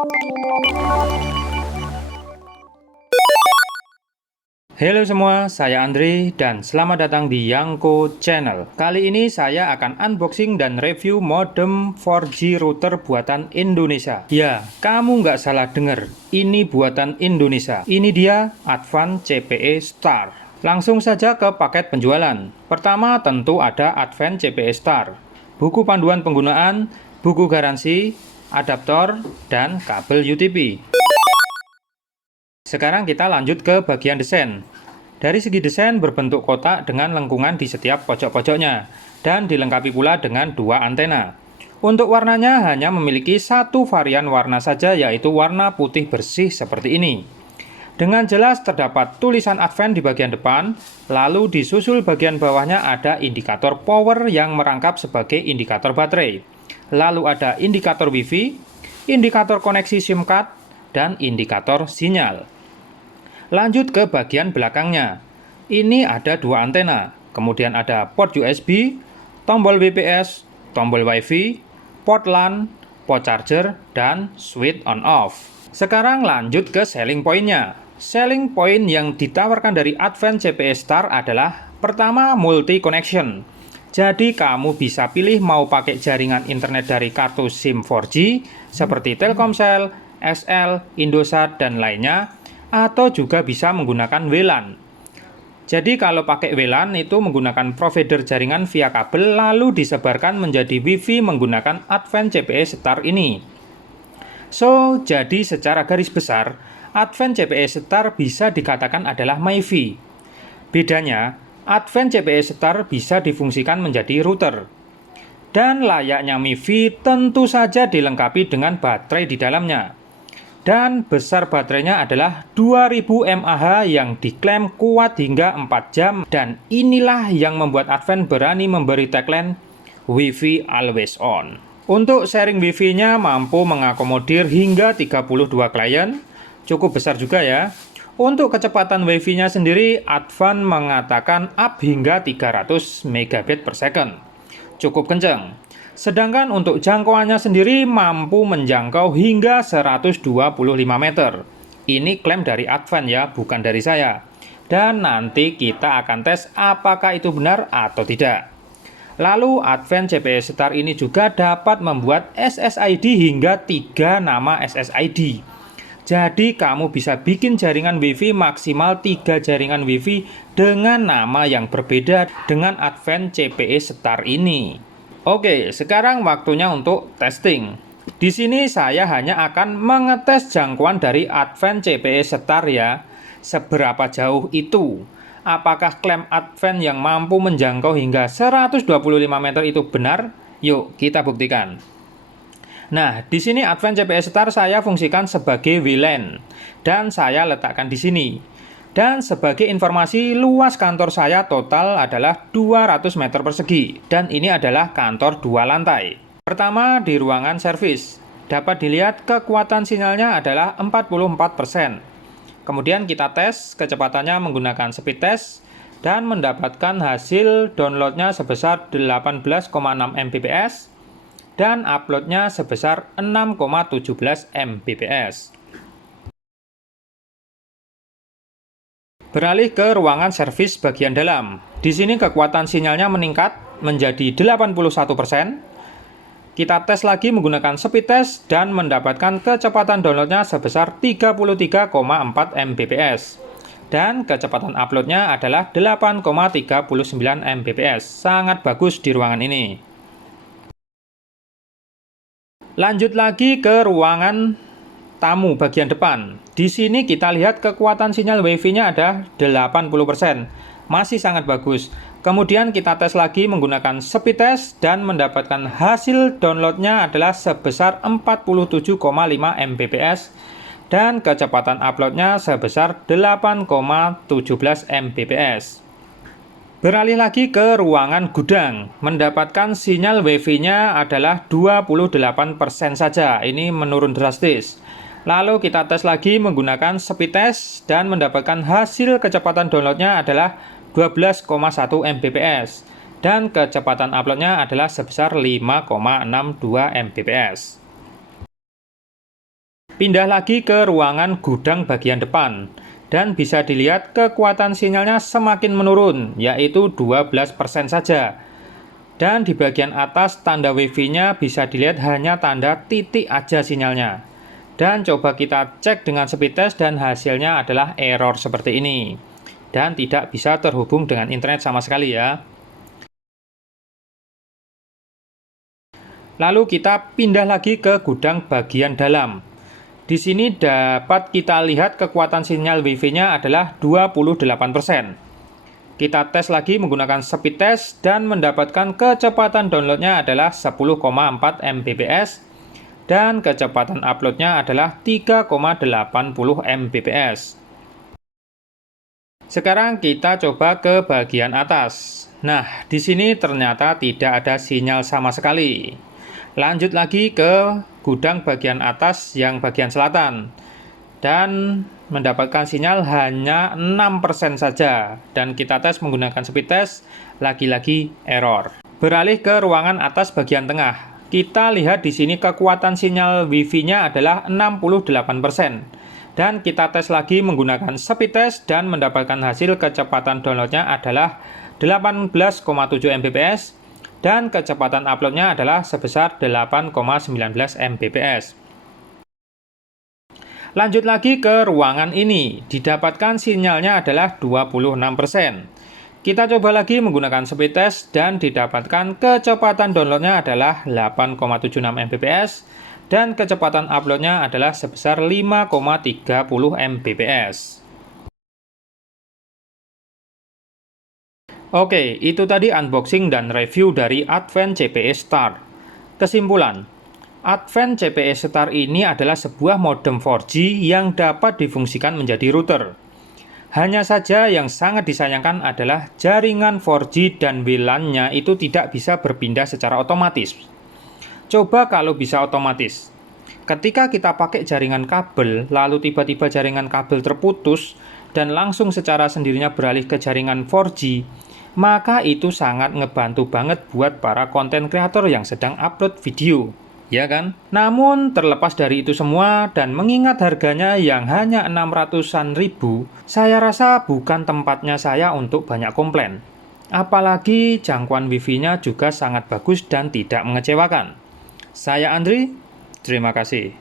Halo semua, saya Andri dan selamat datang di Yangko Channel. Kali ini saya akan unboxing dan review modem 4G router buatan Indonesia. Ya, kamu nggak salah dengar, ini buatan Indonesia. Ini dia Advan CPE Star. Langsung saja ke paket penjualan. Pertama tentu ada Advan CPE Star, buku panduan penggunaan, buku garansi, adaptor, dan kabel UTP. Sekarang kita lanjut ke bagian desain. Dari segi desain berbentuk kotak dengan lengkungan di setiap pojok-pojoknya dan dilengkapi pula dengan dua antena. Untuk warnanya hanya memiliki satu varian warna saja, yaitu warna putih bersih seperti ini. Dengan jelas terdapat tulisan Advan di bagian depan, lalu disusul bagian bawahnya ada indikator power yang merangkap sebagai indikator baterai. Lalu ada indikator Wi-Fi, indikator koneksi SIM card, dan indikator sinyal. Lanjut ke bagian belakangnya. Ini ada dua antena, kemudian ada port USB, tombol WPS, tombol WiFi, port LAN, port charger, dan switch on off. Sekarang lanjut ke selling point-nya. Selling point yang ditawarkan dari Advan CPE Star adalah pertama, multi connection. Jadi kamu bisa pilih mau pakai jaringan internet dari kartu SIM 4G seperti Telkomsel, SL, Indosat, dan lainnya, atau juga bisa menggunakan WLAN. Jadi kalau pakai WLAN itu menggunakan provider jaringan via kabel lalu disebarkan menjadi Wi-Fi menggunakan Advan CPE Star ini. So, jadi secara garis besar, Advan CPE Star bisa dikatakan adalah MiFi. Bedanya, Advan CPE Star bisa difungsikan menjadi router. Dan layaknya MiFi tentu saja dilengkapi dengan baterai di dalamnya. Dan besar baterainya adalah 2000 mAh yang diklaim kuat hingga 4 jam. Dan inilah yang membuat Advan berani memberi tagline Wi-Fi always on. Untuk sharing Wi-Fi-nya mampu mengakomodir hingga 32 klien. Cukup besar juga ya. Untuk kecepatan Wi-Fi-nya sendiri Advan mengatakan up hingga 300 Mbps per second. Cukup kencang. Sedangkan untuk jangkauannya sendiri mampu menjangkau hingga 125 meter. Ini klaim dari Advan ya, bukan dari saya. Dan nanti kita akan tes apakah itu benar atau tidak. Lalu Advan CPE Star ini juga dapat membuat SSID hingga 3 nama SSID. Jadi kamu bisa bikin jaringan Wi-Fi maksimal 3 jaringan Wi-Fi dengan nama yang berbeda dengan Advan CPE Star ini. Oke, sekarang waktunya untuk testing. Di sini saya hanya akan mengetes jangkauan dari Advan CPE Star ya. Seberapa jauh itu? Apakah klaim Advan yang mampu menjangkau hingga 125 meter itu benar? Yuk, kita buktikan. Nah, di sini Advan CPE Star saya fungsikan sebagai WLAN dan saya letakkan di sini. Dan sebagai informasi, luas kantor saya total adalah 200 meter persegi dan ini adalah kantor 2 lantai. Pertama di ruangan servis, dapat dilihat kekuatan sinyalnya adalah 44%. Kemudian kita tes kecepatannya menggunakan speed test dan mendapatkan hasil downloadnya sebesar 18,6 Mbps dan uploadnya sebesar 6,17 Mbps. Beralih ke ruangan servis bagian dalam. Di sini kekuatan sinyalnya meningkat menjadi 81%. Kita tes lagi menggunakan speed test dan mendapatkan kecepatan downloadnya sebesar 33,4 Mbps. Dan kecepatan uploadnya adalah 8,39 Mbps. Sangat bagus di ruangan ini. Lanjut lagi ke ruangan tamu bagian depan. Di sini kita lihat kekuatan sinyal Wi-Fi-nya ada 80%. Masih sangat bagus. Kemudian kita tes lagi menggunakan speed test dan mendapatkan hasil downloadnya adalah sebesar 47,5 Mbps dan kecepatan uploadnya sebesar 8,17 Mbps. Beralih lagi ke ruangan gudang, mendapatkan sinyal Wi-Fi-nya adalah 28% saja. Ini menurun drastis. Lalu kita tes lagi menggunakan speed test dan mendapatkan hasil kecepatan downloadnya adalah 12,1 Mbps dan kecepatan uploadnya adalah sebesar 5,62 Mbps. Pindah lagi ke ruangan gudang bagian depan. Dan bisa dilihat kekuatan sinyalnya semakin menurun, yaitu 12% saja. Dan di bagian atas tanda Wi-Fi-nya bisa dilihat hanya tanda titik aja sinyalnya. Dan coba kita cek dengan speed test dan hasilnya adalah error seperti ini. Dan tidak bisa terhubung dengan internet sama sekali ya. Lalu kita pindah lagi ke gudang bagian dalam. Di sini dapat kita lihat kekuatan sinyal Wi-Fi-nya adalah 28%. Kita tes lagi menggunakan speed test dan mendapatkan kecepatan downloadnya adalah 10,4 Mbps dan kecepatan uploadnya adalah 3,80 Mbps. Sekarang kita coba ke bagian atas. Nah, di sini ternyata tidak ada sinyal sama sekali. Lanjut lagi ke gudang bagian atas yang bagian selatan. Dan mendapatkan sinyal hanya 6% saja. Dan kita tes menggunakan speed test, lagi-lagi error. Beralih ke ruangan atas bagian tengah. Kita lihat di sini kekuatan sinyal Wi-Fi-nya adalah 68%. Dan kita tes lagi menggunakan speed test dan mendapatkan hasil kecepatan downloadnya adalah 18,7 Mbps. Dan kecepatan uploadnya adalah sebesar 8,19 Mbps. Lanjut lagi ke ruangan ini, didapatkan sinyalnya adalah 26%. Kita coba lagi menggunakan speed test dan didapatkan kecepatan downloadnya adalah 8,76 Mbps dan kecepatan uploadnya adalah sebesar 5,30 Mbps. Oke, itu tadi unboxing dan review dari Advent CPE Star. Kesimpulan, Advent CPE Star ini adalah sebuah modem 4G yang dapat difungsikan menjadi router. Hanya saja yang sangat disayangkan adalah jaringan 4G dan WLAN-nya itu tidak bisa berpindah secara otomatis. Coba kalau bisa otomatis. Ketika kita pakai jaringan kabel, lalu tiba-tiba jaringan kabel terputus dan langsung secara sendirinya beralih ke jaringan 4G, maka itu sangat ngebantu banget buat para konten kreator yang sedang upload video, ya kan? Namun terlepas dari itu semua dan mengingat harganya yang hanya 600-an ribu, saya rasa bukan tempatnya saya untuk banyak komplain. Apalagi jangkauan Wi-Fi-nya juga sangat bagus dan tidak mengecewakan. Saya Andri, terima kasih.